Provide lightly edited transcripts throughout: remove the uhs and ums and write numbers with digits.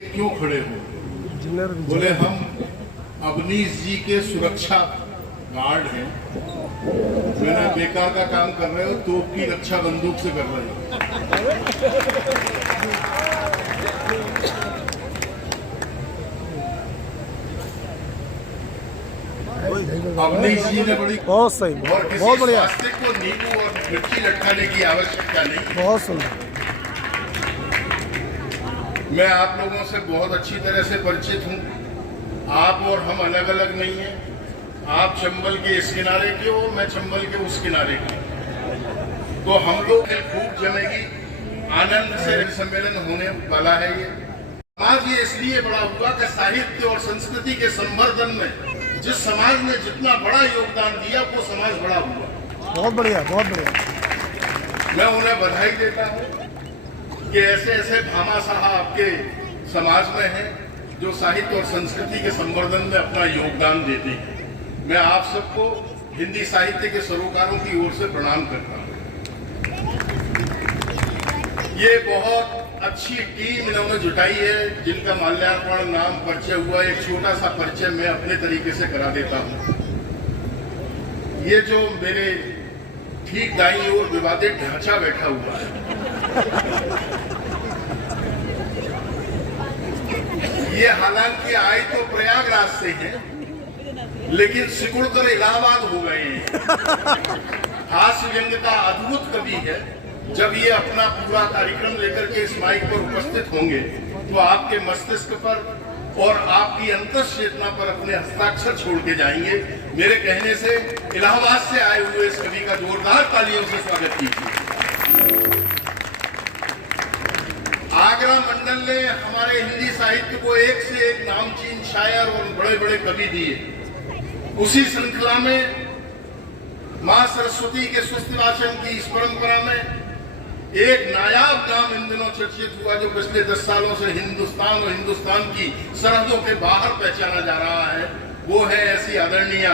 क्यों खड़े हो? बोले हम अवनीश जी के सुरक्षा गार्ड हैं। मैंने बेकार का काम कर रहे हो, तोप की रक्षा बंदूक से कर रहे हो। अवनीश जी ने बड़ी बहुत सही, और किसी बहुत बढ़िया, स्वास्थ्य को नींबू और मिर्ची लटकाने की आवश्यकता नहीं। बहुत सुंदर। मैं आप लोगों से बहुत अच्छी तरह से परिचित हूँ। आप और हम अलग अलग नहीं हैं। आप चंबल के इस किनारे के हो, मैं चंबल के उस किनारे के। तो हम लोग खूब जमेगी, आनंद से सम्मेलन होने वाला है। ये समाज ये इसलिए बड़ा हुआ कि साहित्य और संस्कृति के संवर्धन में जिस समाज ने जितना बड़ा योगदान दिया वो समाज बड़ा हुआ। बहुत बढ़िया, बहुत बढ़िया। मैं उन्हें बधाई देता हूँ कि ऐसे ऐसे भामाशाह आपके समाज में हैं जो साहित्य और संस्कृति के संवर्धन में अपना योगदान देते हैं। मैं आप सबको हिंदी साहित्य के सरोकारों की ओर से प्रणाम करता हूँ। ये बहुत अच्छी टीम इन्होंने जुटाई है, जिनका माल्यार्पण नाम परिचय हुआ। एक छोटा सा परिचय मैं अपने तरीके से करा देता हूँ। ये जो मेरे ठीक दाईं ओर विवादित ढांचा बैठा हुआ है, ये हालांकि आए तो प्रयागराज से हैं, लेकिन सिकुड़कर इलाहाबाद हो गए हैं। हास्य व्यंग्य का अद्भुत कवि है। जब ये अपना पूरा कार्यक्रम लेकर के इस माइक पर उपस्थित होंगे तो आपके मस्तिष्क पर और आपकी अंतस चेतना पर अपने हस्ताक्षर छोड़ के जाएंगे। मेरे कहने से इलाहाबाद से आए हुए इस कवि का जोरदार तालियों से स्वागत कीजिए। आगरा मंडल ने हमारे हिंदी साहित्य को एक से एक नामचीन शायर और बड़े बड़े कवि दिए। उसी श्रृंखला में मां सरस्वती के स्वस्ति वाचन की इस परंपरा में एक नायाब नाम इन दिनों चर्चित हुआ, जो पिछले 10 सालों से हिंदुस्तान और हिंदुस्तान की सरहदों के बाहर पहचाना जा रहा है। वो है ऐसी आदरणीय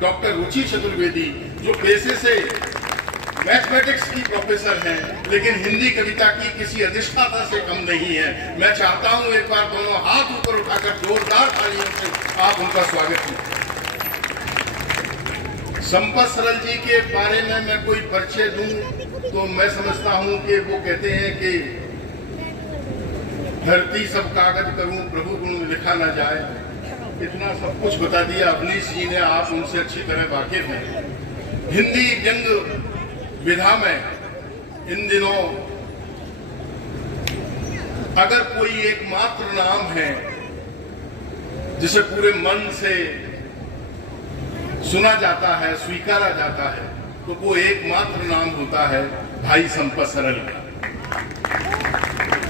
डॉक्टर रुचि चतुर्वेदी, जो पेशे से मैथमेटिक्स की प्रोफेसर हैं, लेकिन हिंदी कविता की किसी अधिष्ठाता से कम नहीं है। मैं चाहता हूं एक बार दोनों हाथ ऊपर उठाकर जोरदार तालियों से आप उनका स्वागत कीजिए। संपत सरल जी के बारे में मैं कोई परिचय दूं तो मैं समझता हूं कि वो कहते हैं कि धरती सब कागज करूं, प्रभु गुण लिखा ना जाए। इतना सब कुछ बता दिया अवनीश जी ने, आप उनसे अच्छी तरह वाकिफ हैं। हिंदी व्यंग्य विधा में इन दिनों अगर कोई एकमात्र नाम है जिसे पूरे मन से सुना जाता है, स्वीकारा जाता है, तो वो एकमात्र नाम होता है भाई संपत सरल का।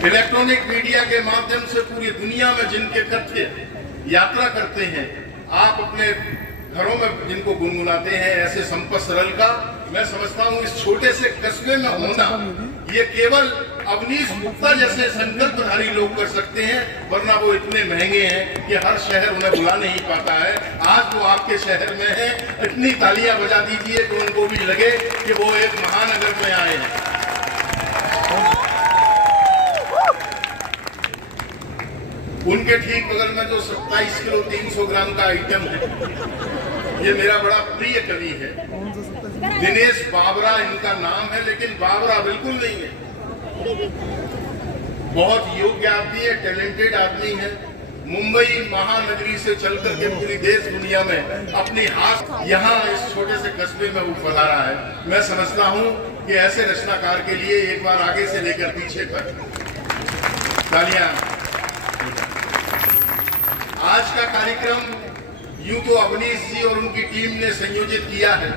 इलेक्ट्रॉनिक मीडिया के माध्यम से पूरी दुनिया में जिनके कथ्य यात्रा करते हैं, आप अपने घरों में जिनको गुनगुनाते हैं, ऐसे संपत सरल का मैं समझता हूं इस छोटे से कस्बे में होना ये केवल अवनीश गुप्ता जैसे संकल्पधारी लोग कर सकते हैं, वरना वो इतने महंगे हैं कि हर शहर उन्हें बुला नहीं पाता है। आज वो आपके शहर में है, इतनी तालियां बजा दीजिए कि उनको भी लगे कि वो एक महानगर में आए हैं। उनके ठीक बगल में जो 27 किलो 300 ग्राम का आइटम है, ये मेरा बड़ा प्रिय कवि है, दिनेश बाबरा इनका नाम है, लेकिन बाबरा बिल्कुल नहीं है। बहुत योग्य आदमी है, टैलेंटेड आदमी है। मुंबई महानगरी से चलकर के पूरी देश दुनिया में अपनी हाथ यहाँ इस छोटे से कस्बे में वो पधारा है। मैं समझता हूँ कि ऐसे रचनाकार के लिए एक बार आगे से लेकर पीछे पर तालियां। आज का कार्यक्रम यूं तो अवनीश जी और उनकी टीम ने संयोजित किया है,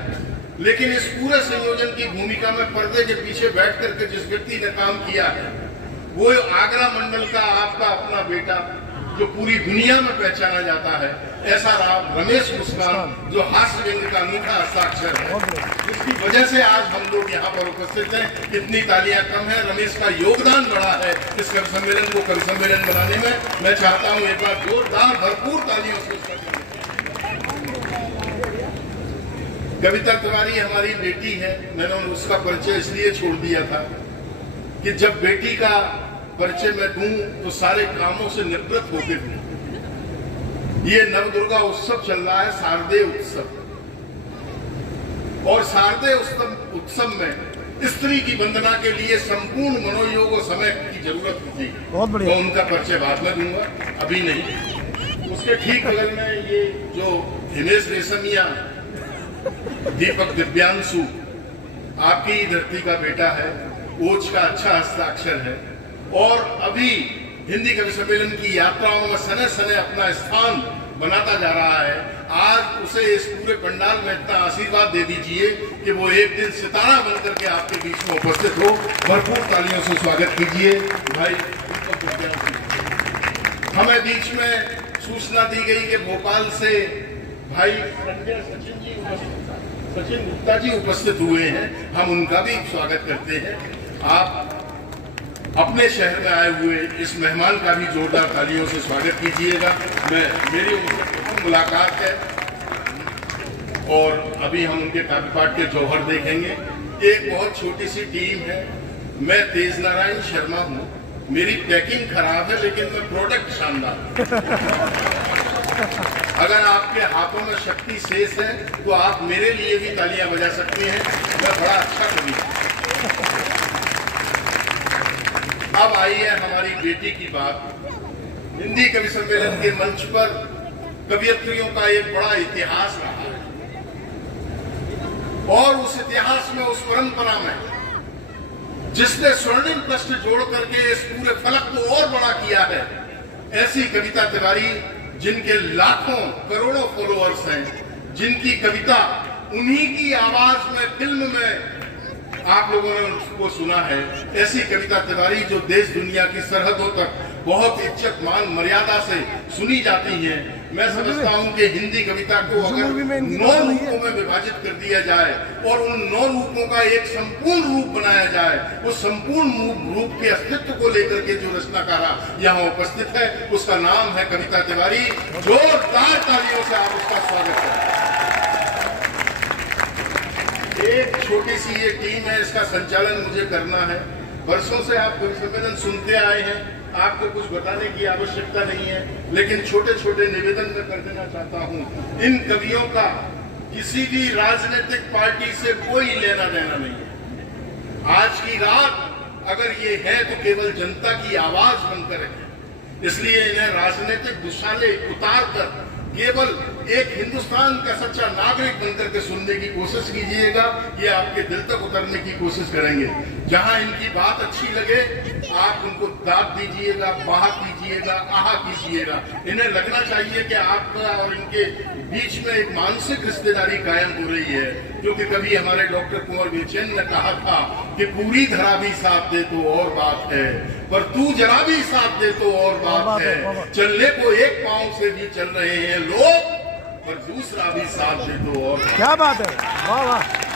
लेकिन इस पूरे संयोजन की भूमिका में पर्दे के पीछे बैठ करके जिस व्यक्ति ने काम किया है वो आगरा मंडल का आपका अपना बेटा, जो पूरी दुनिया में पहचाना जाता है, ऐसा रमेश मुस्कान, जो हास्य व्यंग्य का अनूठा हस्ताक्षर है। उसकी वजह से आज हम लोग यहाँ पर उपस्थित हैं। इतनी तालियां कम है, रमेश का योगदान बड़ा है इस कवि सम्मेलन को कवि सम्मेलन बनाने में। मैं चाहता हूँ एक बार जोरदार भरपूर तालियों से। कविता तिवारी हमारी बेटी है। मैंने उसका परिचय इसलिए छोड़ दिया था कि जब बेटी का परिचय मैं दूं तो सारे कामों से निवृत्त होकर दूं। ये नवदुर्गा उत्सव चल रहा है, शारदेय उत्सव, और शारदेय उत्सव में स्त्री की वंदना के लिए संपूर्ण मनोयोग और समय की जरूरत होती है। बहुत बढ़िया। तो उनका परिचय बाद में दूंगा, अभी नहीं। उसके ठीक बगल में ये जो हिमेश रेशमिया, दीपक दिव्यांशु आपकी धरती का बेटा है, ओज का अच्छा हस्ताक्षर है और अभी हिंदी कवि सम्मेलन की यात्राओं में सने सने अपना स्थान बनाता जा रहा है। आज उसे इस पूरे पंडाल में इतना आशीर्वाद दे दीजिए कि वो एक दिन सितारा बनकर के आपके बीच में उपस्थित हो। भरपूर तालियों से स्वागत कीजिए भाई। हमें बीच में सूचना दी गई कि भोपाल से भाई सचिन गुप्ता जी उपस्थित हुए हैं, हम उनका भी स्वागत करते हैं। आप अपने शहर में आए हुए इस मेहमान का भी जोरदार तालियों से स्वागत कीजिएगा। मेरी उनसे प्रथम मुलाकात है और अभी हम उनके काव्य पाठ के जौहर देखेंगे। एक बहुत छोटी सी टीम है। मैं तेज नारायण शर्मा हूँ, मेरी पैकिंग खराब है लेकिन मैं प्रोडक्ट शानदार। अगर आपके हाथों में शक्ति शेष है तो आप मेरे लिए भी तालियां बजा सकते हैं, मैं बड़ा अच्छा कवि हूं। अब आई है हमारी बेटी की बात। हिंदी कवि सम्मेलन के मंच पर कवियत्रियों का एक बड़ा इतिहास रहा है और उस इतिहास में, उस परंपरा में जिसने स्वर्णिम पृष्ठ जोड़ करके इस पूरे फलक को और बड़ा किया है, ऐसी कविता तिवारी जिनके लाखों करोड़ों फॉलोअर्स हैं, जिनकी कविता उन्हीं की आवाज में फिल्म में आप लोगों ने उसको सुना है। ऐसी कविता तिवारी जो देश दुनिया की सरहदों तक बहुत इज्जत मान मर्यादा से सुनी जाती है। मैं समझता हूं कि हिंदी कविता को अगर 9 रूपों में विभाजित कर दिया जाए और उन 9 रूपों का एक संपूर्ण रूप बनाया जाए, उस संपूर्ण रूप के अस्तित्व को लेकर के जो रचनाकार यहाँ उपस्थित है उसका नाम है कविता तिवारी। जोरदार तालियों से आप उसका स्वागत करें। एक छोटी सी ये टीम है, इसका संचालन मुझे करना है। वर्षों से आप कवि सम्मेलन सुनते आए हैं, आपको कुछ बताने की आवश्यकता नहीं है, लेकिन छोटे छोटे निवेदन मैं कर देना चाहता हूं। इन कवियों का किसी भी राजनीतिक पार्टी से कोई लेना देना नहीं है। आज की रात अगर ये है तो केवल जनता की आवाज बनकर है, इसलिए इन्हें राजनीतिक दुशाले उतार कर केवल एक हिंदुस्तान का सच्चा नागरिक बनकर के सुनने की कोशिश कीजिएगा। ये आपके दिल तक उतरने की कोशिश करेंगे। जहां इनकी बात अच्छी लगे आप उनको दाद दीजिएगा, वाह कीजिएगा, आहा कीजिएगा। इन्हें लगना चाहिए कि आपका और इनके बीच में एक मानसिक रिश्तेदारी कायम हो रही है, क्योंकि कभी हमारे डॉक्टर कुंवर विजयन ने कहा था कि पूरी धरा भी साथ दे तो और बात है, पर तू जरा भी साथ दे तो और बात है। चलने को एक पांव से भी चल रहे हैं लोग, पर दूसरा भी साथ दे तो और क्या बात है। वाह वाह।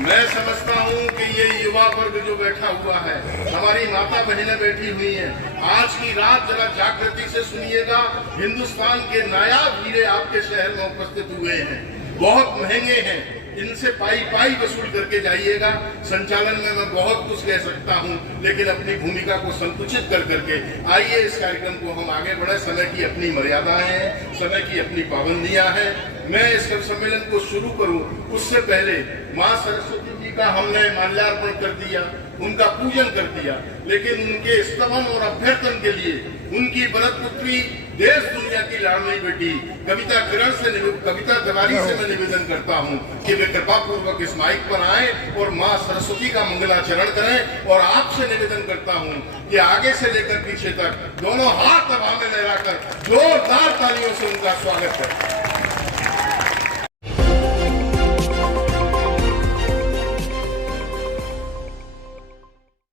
मैं समझता हूं कि ये युवा वर्ग जो बैठा हुआ है, हमारी माता बहनें बैठी हुई हैं, आज की रात जरा जागृति से सुनिएगा। हिंदुस्तान के नायाब हीरे आपके शहर में उपस्थित हुए हैं, बहुत महंगे हैं, इनसे पाई वसूल करके जाइएगा। संचालन में मैं बहुत कुछ कह सकता हूं, लेकिन अपनी भूमिका को संकुचित कर करके आइए इस कार्यक्रम को हम आगे बढ़े। समय की अपनी मर्यादाएं हैं, समय की अपनी पाबंदियां हैं। मैं इस सम्मेलन को शुरू करूं उससे पहले मां सरस्वती जी का हमने माल्यार्पण कर दिया, उनका पूजन कर दिया, लेकिन उनके स्तवन और अभ्यर्थन के लिए उनकी बरत पुत्री, देश दुनिया की लाडली बेटी कविता किरण से, कविता तिवारी से मैं निवेदन करता हूं कि वे कृपा पूर्वक इस माइक पर आए और मां सरस्वती का मंगलाचरण करें। और आपसे निवेदन करता हूं कि आगे से लेकर पीछे तक दोनों हाथ हवा में लहराकर जोरदार तालियों से उनका स्वागत करें।